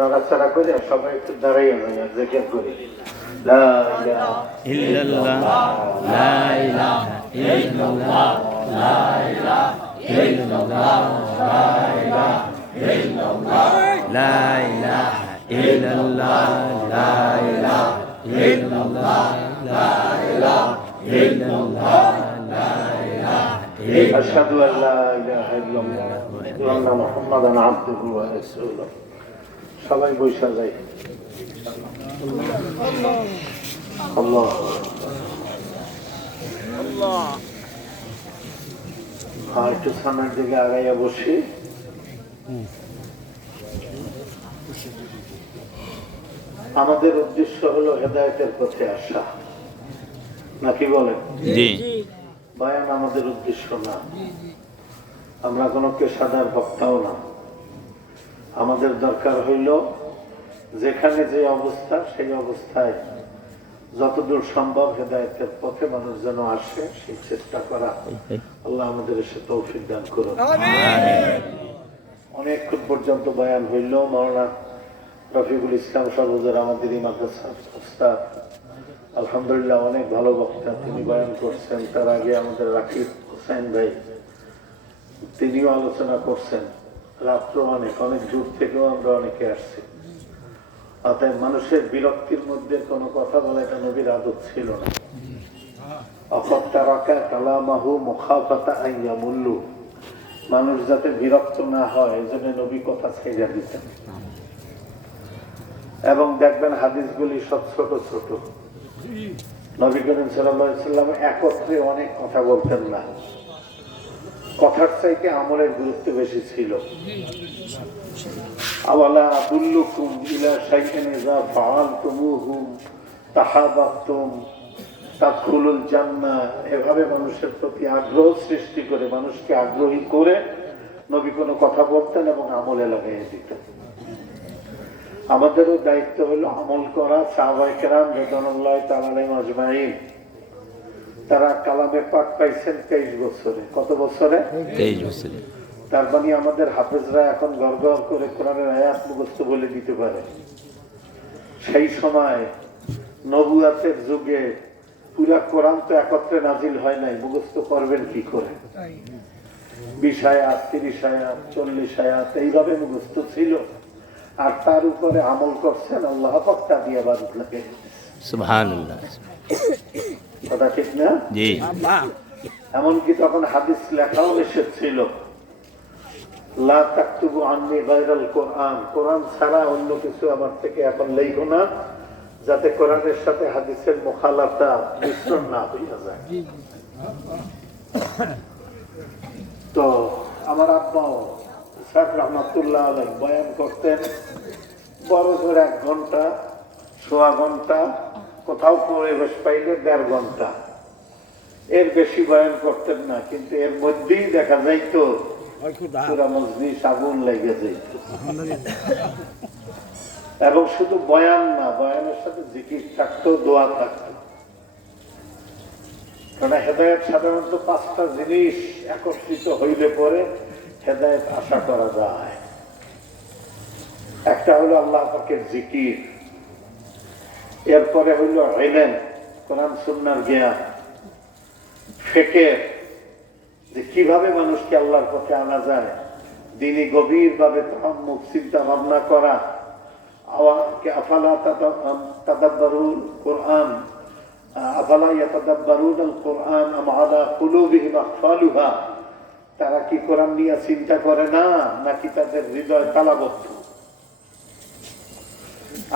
নাড়াচাড়া করে সবাই একটু দাঁড়াইয়া যায় আর জিকির করি লা ইলাহা ইল্লাল্লাহ লা ইলাহা ইল্লাল্লাহ লা ইলাহা ইল্লাল্লাহ লা ইলাহা ইল্লাল্লাহ লা ইলাহা ইল্লাল্লাহ লা ইলাহা ইল্লাল্লাহ লা ইলাহা ইল্লাল্লাহ লা ইলাহা আশহাদু আল্লা ইলাহা ইল্লাল্লাহ ওয়া আন্না মুহাম্মাদান আবদুহু ওয়া রাসূলুহু। সবাই বসে যায়। আল্লাহ আল্লাহ। আর একটু সামনের দিকে আগাইয়া বসি। আমাদের উদ্দেশ্য হলো হেদায়েতের পথে আসা, নাকি বলেন? জি। বয়ান আমাদের উদ্দেশ্য না, আমরা কোনো পেশাদার বক্তাও না। আমাদের দরকার হইল যেখানে যে অবস্থা সেই অবস্থায় যতদূর সম্ভব হেদায়েতের পথে মানুষ যেন আসে সেই চেষ্টা করা। আল্লাহ আমাদের এসে তৌফিক দান করুন। অনেকক্ষণ পর্যন্ত বয়ান হইল। মাওলানা রফিকুল ইসলাম সর্বজর আমাদের এই মাদ্রাসার উস্তাদ, আলহামদুলিল্লাহ অনেক ভালো বক্তা, তিনি বয়ান করছেন। তার আগে আমাদের রাকিব হোসেন ভাই, তিনিও আলোচনা করছেন। রাত্র অনেক দূর থেকেও আমরা অনেকে আসছি। অতএব মানুষের বিরক্তির মধ্যে কোনো কথা বলা এটা নবীর আদত ছিল না। অফত্তারাকা কালামাহু মুখাফাতা আইয়ামুল্লু, মানুষ যাতে বিরক্ত না হয় এই জন্য নবী কথা ছেড়ে দিতেন। এবং দেখবেন হাদিসগুলি সব ছোট ছোট। নবী করিম সাল্লাল্লাহু আলাইহি ওয়াসাল্লাম একত্রে অনেক কথা বলতেন না, কথার চাইতে আমলের গুরুত্ব বেশি ছিল। আওয়ালা আদুল্লুকুম ইলা শাইইন ইযা ফাআলতুমুহু তাহাবাবতুম তাদখুলুল জান্নাহ, এভাবে মানুষের প্রতি আগ্রহ সৃষ্টি করে, মানুষকে আগ্রহী করে নবী কোনো কথা বলতেন এবং আমলে লাগাইয়ে দিতেন। আমাদেরও দায়িত্ব হলো আমল করা। সাহাবায়ে কেরাম রাদিয়াল্লাহু তাআলা আলাইহিম আজমাইন, তারা কালামে পাক পাইছেন 23 বছরে। কত বছরে? 23 বছরে। তার মানে আমাদের হাফেজরা এখন গর্ব করে কোরআনের আয়াত মুখস্থ বলে দিতে পারে। সেই সময় নবুয়াতের যুগে পুরা কোরআন তো একত্রে নাজিল হয় নাই, মুখস্থ করবেন কি করে? 20 আয়াত, 30 আয়াত, 40 আয়াত এইভাবে মুখস্থ ছিল। আর তার উপরে আমল করছেন আল্লাহ পাক তা দিয়ে বাদত লাগে। সুবহানাল্লাহ। কথা ঠিক না? জি। এমনকি তখন হাদিস লেখাও নিষেধ ছিল, লা তাকতুবু আন্নি গায়রাল কোরআন, কোরআন ছাড়া অন্য কিছু আমার থেকে এখন লেখো না, যাতে কোরআনের সাথে হাদিসের মুখালাফা মিশ্রণ না হইয়া যায়। তো আমার আব্বা ইসহাক রহমাতুল্লাহ আলাইহি বয়ান করতেন বড় ধরে 1 ঘন্টা, সোয়া ঘন্টা, কোথাও পরিবেশ পাইলে 1.5 ঘন্টা, এর বেশি বয়ান করতেন না। কিন্তু এর মধ্যেই দেখা যাইতো পুরা মজলিস আগুন লেগে যাইত। এবং শুধু বয়ান না, বয়ানের সাথে জিকির থাকতো, দোয়া থাকতো। কারণ হেদায়েত সাধারণত 5টা জিনিস একত্রিত হইলে পরে হেদায়েত আশা করা যায়। একটা হলো আল্লাহ পাকের জিকির, এরপরে হইল ইলম, কোরআন সুন্নাহর জ্ঞান, ফিকহ, যে কিভাবে মানুষকে আল্লাহর পথে আনা যায়, দিনই গভীরভাবে তাআম্মুক, চিন্তা ভাবনা করা। আফালা তাদাব্বারুল কোরআন, আফালা ইয়াতাদাব্বারুনাল কোরআন আম আলা কুলুবিহিম আকফালুহা, তারা কি কোরআন নিয়ে চিন্তা করে না, নাকি তাদের হৃদয় তালাবদ্ধ?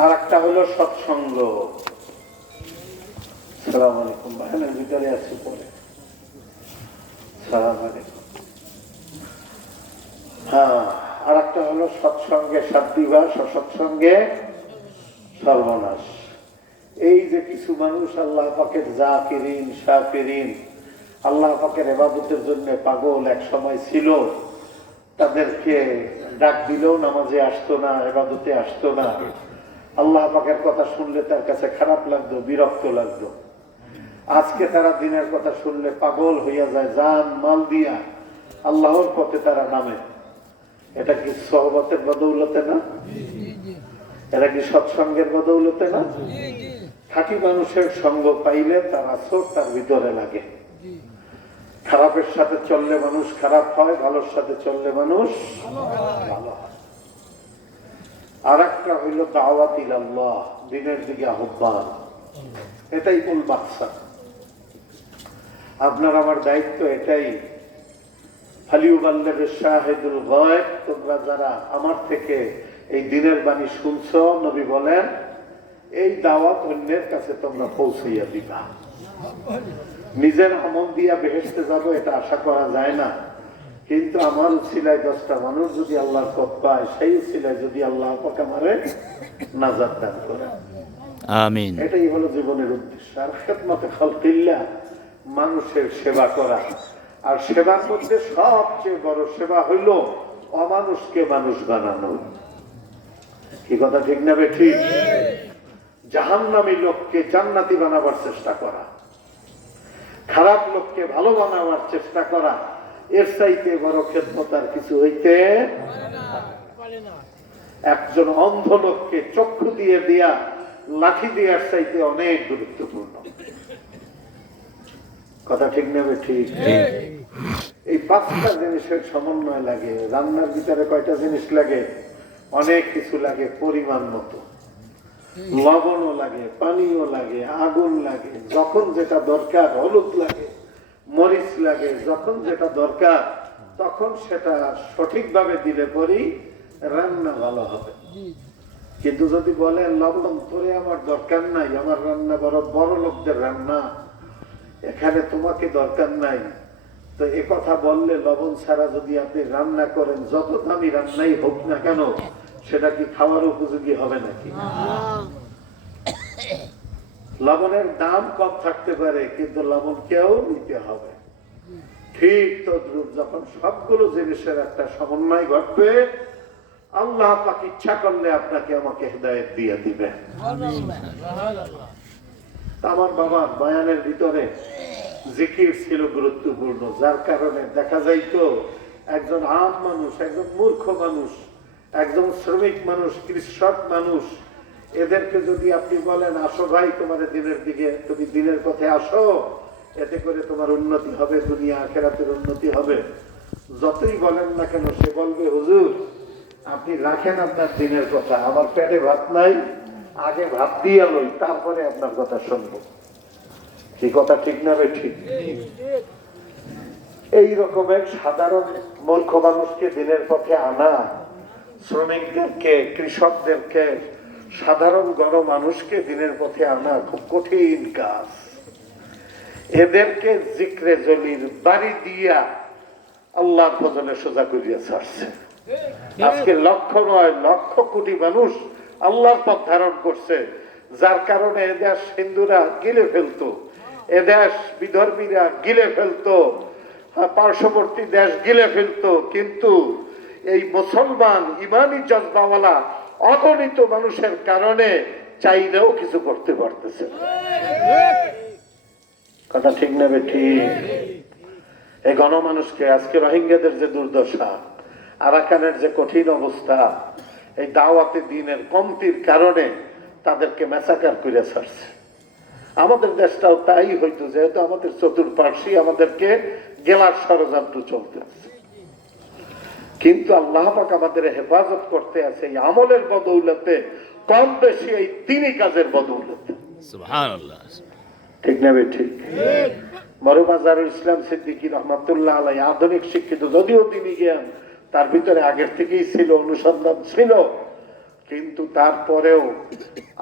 আর একটা হলো সৎসঙ্গ। আসসালামু আলাইকুম, ভাইয়ের ভিতরে আছে পরে। আসসালামু আলাইকুম। হ্যাঁ, আর একটা হলো সৎসঙ্গে সাধ্বিবাস, অসৎসঙ্গে সর্বনাশ। এই যে কিছু মানুষ আল্লাহ পাকের জাকিরিন, শাকিরিন, আল্লাহ পাকের ইবাদতের জন্য পাগল এক সময় ছিল, তাদেরকে ডাক দিলেও নামাজে আসতো না, ইবাদতে আসতো না। আল্লাহ পাকের কথা শুনলে তার কাছে খারাপ লাগতো, বিরক্ত লাগতো। আজকে তারা দিনের কথা শুনলে পাগল হইয়া যায়, জান মাল দিয়া আল্লাহর পথে তারা নামে। এটা কি সহবতের বদৌলতে না? এরা কি সৎসঙ্গের বদৌলতে না? খাঁটি মানুষের সঙ্গ পাইলে তার আসর তার ভিতরে লাগে। খারাপের সাথে চললে মানুষ খারাপ হয়, ভালোর সাথে চললে মানুষ ভালো হয়। আর একটা হইল দাওয়াত ইলাল্লাহ, দিনের দিকে আহ্বান। এটাই মূল মাকসাদ। আপনার আমার দায়িত্ব এটাই, ফালিউবাল্লিগ শাহিদুল গায়ব, তোমরা যারা আমার থেকে এই দিনের বাণী শুনছ, নবী বলেন এই দাওয়াত অন্যের কাছে তোমরা পৌঁছাইয়া দিবা। নিজের আমল দিয়া বেহেশতে যাবো এটা আশা করা যায় না, কিন্তু আমার উছিলায় 10টা মানুষ যদি আল্লাহর পথ পায়, সেই উছিলায় যদি আল্লাহ পাক আমারে নাজাত দান করে, আমিন। এটাই হলো জীবনের উদ্দেশ্য। আর খেদমতে খালকিল্লাহ, মানুষের সেবা করা। আর সেবার মধ্যে সবচেয়ে বড় সেবা হইল অমানুষকে মানুষ বানানো। কি কথা ঠিক না বেঠিক? জাহান্নামী লোককে জান্নাতি বানাবার চেষ্টা করা, খারাপ লোককে ভালো বানাবার চেষ্টা করা, এর চাইতে বড় খেদমত আর কিছু হইতে পারে না। একজন অন্ধ লোককে চক্ষু দিয়ে দিয়া লাঠি দেওয়ার চাইতে অনেক গুরুত্বপূর্ণ। কথা ঠিক নেবে? ঠিক। এই 5টা জিনিসের সমন্বয় লাগে। রান্নার ভিতরে কয়টা জিনিস লাগে? অনেক কিছু লাগে। পরিমাণ মতো লবণও লাগে, পানিও লাগে, আগুন লাগে, যখন যেটা দরকার হলুদ লাগে, মরিচ লাগে, যখন যেটা দরকার তখন সেটা সঠিকভাবে দিলে পরেই রান্না ভালো হবে। কিন্তু যদি বলেন লবণ তোরে আমার দরকার নাই, আমার রান্না বড় লোকদের রান্না, এখানে তোমাকে দরকার নাই, তো এ কথা বললে লবণ ছাড়া যদি আপনি রান্না করেন, যত দামি রান্নাই হোক না কেন, সেটা কি খাওয়ার উপযোগী হবে নাকি? লবণের দাম কম থাকতে পারে, কিন্তু লবণকেও নিতে হবে। ঠিক তদ্রুপ যখন সবগুলো জিনিসের একটা সমন্বয় ঘটবে, আল্লাহ পাক ইচ্ছা করলে আপনাকে আমাকে হেদায়েত দিয়ে দিবেন। আমার বাবার বয়ানের ভিতরে জিকির ছিল গুরুত্বপূর্ণ, যার কারণে দেখা যাইতো একজন আম মানুষ, একজন মূর্খ মানুষ, একজন শ্রমিক মানুষ, কৃষক মানুষ, এদেরকে যদি আপনি বলেন আসো ভাই তোমার দিনের দিকে, তুমি দিনের পথে আসো, এতে করে তোমার উন্নতি হবে, দুনিয়া আখিরাতের উন্নতি হবে, যতই বলেন না কেন সে বলবে হুজুর আপনি রাখেন আপনার দিনের কথা, আমার পেটে ভাত নাই, আগে ভাত দিয়ে লই, তারপরে আপনার কথা শুনবো। কি কথা ঠিক না? ঠিক। এই রকমের সাধারণ মূর্খ মানুষকে দিনের পথে আনা, শ্রমিকদেরকে, কৃষকদেরকে, সাধারণ গণমানুষকে দিনের পথে আনা খুব কঠিন কাজ। এদেরকে জিক্রে জলির বাড়ি দিয়া আল্লাহর ফজলে সোজা করিয়া ছাড়ছে। আজকে লক্ষ নয় লক্ষ কোটি মানুষ আল্লাহর পথ ধারণ করছে, যার কারণে এদেশ হিন্দুরা গিলে ফেলতো, এদেশ বিধর্মীরা গিলে ফেলতো, পার্শ্ববর্তী দেশ গিলে ফেলতো, কিন্তু এই মুসলমান ইমানি জজবাওয়ালা অগণিত মানুষের কারণে চাইলেও কিছু করতে পারতেছে। কথা ঠিক না? ঠিক। এই গণমানুষকে আজকে রোহিঙ্গাদের যে দুর্দশা, আরাকানের যে কঠিন অবস্থা, এই দাওয়াতে দ্বীনের কমতির কারণে তাদেরকে ম্যাসাকার করে ছাড়ছে। আমাদের দেশটাও তাই হইতো, যেহেতু আমাদের চতুর্পার্শ্বই আমাদেরকে গেলার ষড়যন্ত্র চলতেছে, কিন্তু আল্লাহ পাক আমাদের হেফাজত করতে আছে এই আমলের বদৌলতে, কম বেশি এই তিনই কাজের বদৌলতে। সুবহানাল্লাহ। ঠিক না? ঠিক। মরুমাজারুল ইসলাম সিদ্দিকী রহমাতুল্লাহ আলাইহি আধুনিক শিক্ষিত, যদিও তিনি জ্ঞান তার ভিতরে আগের থেকেই ছিল, অনুসন্ধান ছিল, কিন্তু তারপরেও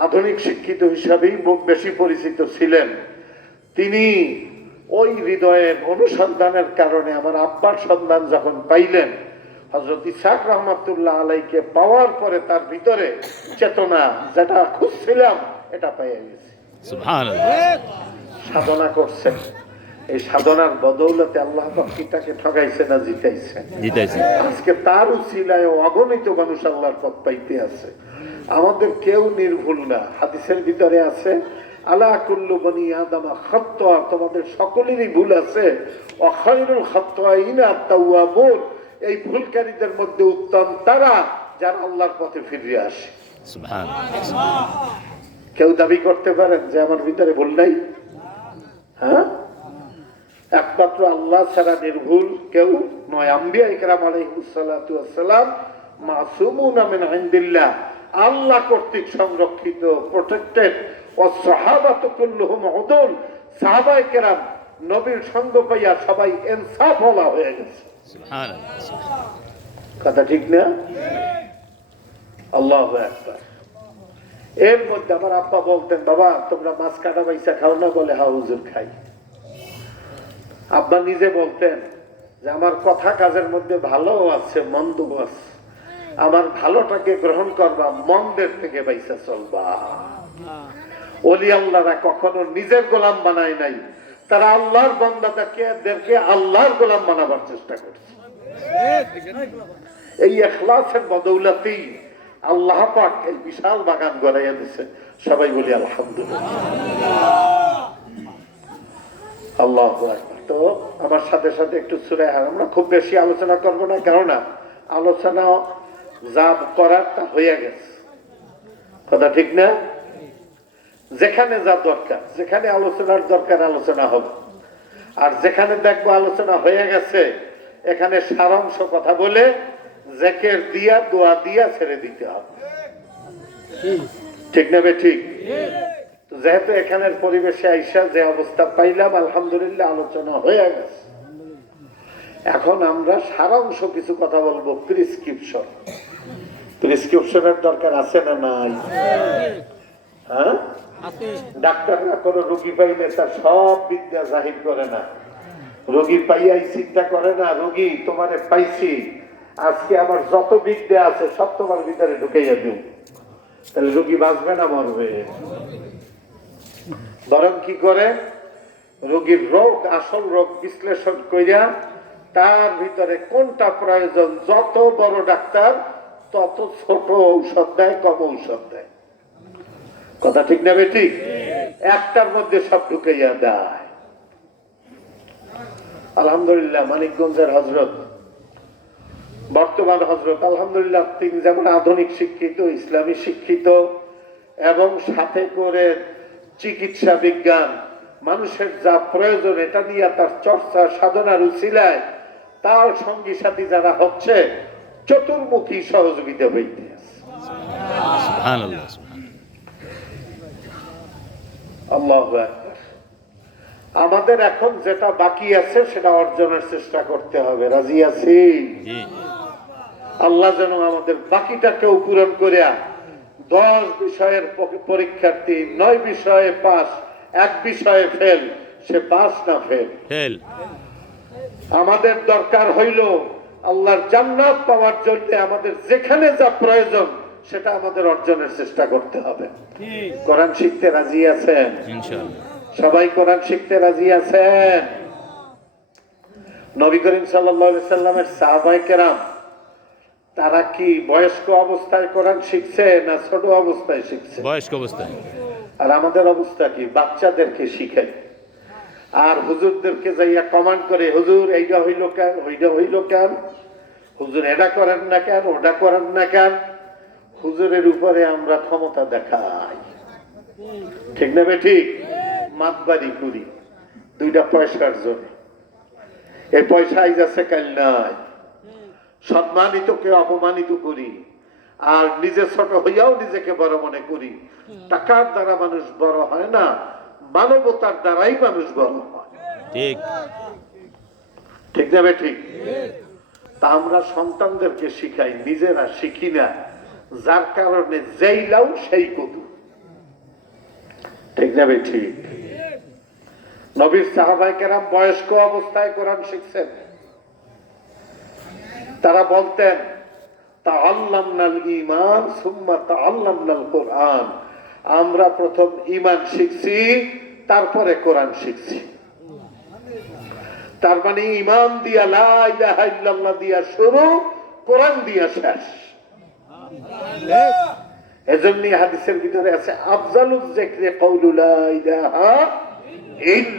আধুনিক শিক্ষিত হিসাবেই বেশি পরিচিত ছিলেন। তিনি ওই হৃদয়ের অনুসন্ধানের কারণে আমার আব্বার সন্ধান যখন পাইলেন, হযরত ইসহাক রহমাতুল্লাহ আলাইহিকে পাওয়ার পরে তার ভিতরে চেতনা যেটা খুঁজছিলাম এটা পেয়ে গেছি। সুবহানাল্লাহ। সাধনা করছেন, এই সাধনার বদৌলতে আল্লাহ পাক কিটাকে ঠকাইছে না জিতাইছে? জিতাইছে। আজকে তার উসিলায় অগণিত মানুষ আল্লাহর পথ পাইতে আছে। আমাদের কেউ নির্ভুল না। হাদিসের ভিতরে আছে আলা কুল্লু বনি আদম খাত্তা, তোমাদের সকলেরই ভুল আছে, ওয়া খায়রুল খাত্তাইনা আত-তাওয়াবুন, এই ভুলকারীদের মধ্যে উত্তম তারা যারা আল্লাহর পথে ফিরে আসে। সুবহানাল্লাহ। কেউ দাবি করতে পারেন যে আমার ভিতরে ভুল নাই? হ্যাঁ, একমাত্র আল্লাহ ছাড়া নির্ভুল কেউ নয়। আম্বিয়া ইকরাম আলাইহিস সালাতু ওয়াস সালাম মাসুমুনা মিন ইনদিল্লাহ, আল্লাহ কর্তৃক সংরক্ষিত, প্রোটেক্টেড। ওয়াস সাহাবাতু কুল্লুহুম উদুল, সাহাবায়ে কেরাম নবীর সঙ্গ পাইয়া সবাই ইনসাফ ওয়ালা হয়ে গেছে। সুবহানাল্লাহ। কথা ঠিক না? আল্লাহু আকবার। এর মধ্যে আমার আব্বা বলতেন, বাবা তোমরা মাছ কাটা পয়সা খাও না? বলে হ্যাঁ হুজুর খাই। আব্বা নিজে বলতেন যে আমার কথা কাজের মধ্যে ভালো আছে মন্দ আছে, আমার ভালোটাকে গ্রহণ করবা, মন্দের থেকে পয়সা চলবা। ওলি আল্লাহরা কখনো নিজের গোলাম বানায় নাই, তারা আল্লাহর বান্দাদেরকে আল্লাহর গোলাম বানাবার চেষ্টা করছে। এই ইখলাসের বদৌলতেই আল্লাহ পাক এই বিশাল বাগান গড়াইয়া দিছে। সবাই বলি আলহামদুলিল্লাহ। আল্লাহু আকবার। তো আমার সাথে সাথে একটু সূরা, আমরা খুব বেশি আলোচনা করব না, কারণ আলোচনা যা করার তা হয়ে গেছে। কথা ঠিক না? যেখানে যা দরকার, যেখানে আলোচনার দরকার আলোচনা হবে, আর যেখানে দেখবো আলোচনা হয়ে গেছে এখানে সারাংশ কথা বলে জেকের দিয়া দোয়া দিয়া ছেড়ে দিতে হবে। ঠিক না? ঠিক। যেহেতু এখানের পরিবেশে আইসা যে অবস্থা পাইলাম, আলহামদুলিল্লাহ আলোচনা হয়ে গেছে। এখন আমরা সারাংশ কিছু কথা বলবো। প্রেসক্রিপশন, প্রেসক্রিপশনের দরকার আছে না নাই? হ্যাঁ, ডাক্তাররা কোনো রোগী পাইলে তার সব বিদ্যা জাহির করে না। রোগী পাইয়াই চিন্তা করে না, রোগী তোমারে পাইছি, আজকে আমার যত বিদ্যা আছে সব তোমার ভিতরে ঢুকাইয়া দিও। তাহলে রোগী বাঁচবে না মরবে? বরং কি করে, রোগীর রোগ, আসল রোগ বিশ্লেষণ কইরা তার ভিতরে কোনটা প্রয়োজন, যত বড় ডাক্তার তত ছোট ঔষধ দেয়, কম ঔষধ দেয়। কথা ঠিক না ঠিক? একটার মধ্যে সব ঢুকাইয়া দেয়। আলহামদুলিল্লাহ মানিকগঞ্জের হযরত, বর্তমান হযরত, আলহামদুলিল্লাহ তিনি যেমন আধুনিক শিক্ষিত, ইসলামী শিক্ষিত, এবং সাথে করে চিকিৎসা বিজ্ঞান, মানুষের যা প্রয়োজন এটা নিয়ে তার চর্চা সাধনার উছিলায় তার সঙ্গী সাথী যারা হচ্ছে চতুর্মুখী সহযোগিতা হইতে আছে। সুবহানাল্লাহ। আল্লাহু আকবার। আমাদের এখন যেটা বাকি আছে সেটা অর্জনের চেষ্টা করতে হবে। রাজি আছি? জি। আল্লাহ যেন আমাদের বাকিটাকেও পূরণ করে 10 বিষয়ের পরীক্ষার্থী 9 বিষয়ে পাস, 1 বিষয়ে ফেল, সে পাস না ফেল। ফেল। আমাদের দরকার হইল আল্লাহর জান্নাত পাওয়ার জন্য আমাদের যেখানে যা প্রয়োজন সেটা আমাদের অর্জনের চেষ্টা করতে হবে। কোরআন শিখতে রাজি আছেন? ইনশাআল্লাহ। সবাই কোরআন শিখতে রাজি আছেন? নবী করিম সাল্লাল্লাহু আলাইহি সাল্লামের সাহাবায়ে কেরাম তারা কি বয়স্ক অবস্থায় কোরআন শিখছে না ছোট অবস্থায় শিখছে? বয়স্ক অবস্থায়। আর আমাদের অবস্থা কি? বাচ্চাদেরকে শিখাই, আর হুজুরদেরকে যাইয়া কমান্ড করে, হুজুর এইটা হইল কেন, ওইটা হইল কেন, হুজুর এটা করেন না কেন, ওটা করেন না কেন। হুজুরের উপরে আমরা ক্ষমতা দেখাই। ঠিক না ঠিক? মাতবাড়ি করি 2টা পয়সার জন্য। এই পয়সা আইজ আছে কাল নাই। সম্মানিত কে অপমানিত করি, আর নিজে ছোট হইয়াও নিজেকে বড় মনে করি। টাকার দ্বারা মানুষ বড় হয় না, মানবতার দ্বারাই মানুষ বড় হয়। ঠিক। ঠিক না ঠিক? তা আমরা সন্তানদেরকে শিখাই, নিজেরা শিখি না, যার কারণে যেই লাউ সেই কদু। ঠিক না ঠিক? নবীর সাহাবায়ে কেরাম বয়স্ক অবস্থায় কোরআন শিখছেন। তারা বলতেন তাআল্লামনাল ঈমান সুম্মা তাআল্লামনাল কোরআন, আমরা প্রথম ঈমান শিখছি তারপরে কোরআন শিখছি। তার মানে ঈমান দিয়া লা ইলাহা ইল্লাল্লাহ দিয়া শুরু, কোরআন দিয়া শেষ। এজন্য হাদিসের ভিতরে আছে আফজালুজ যিকরি কাউলু লা ইলাহা ইল্লাল্লাহ।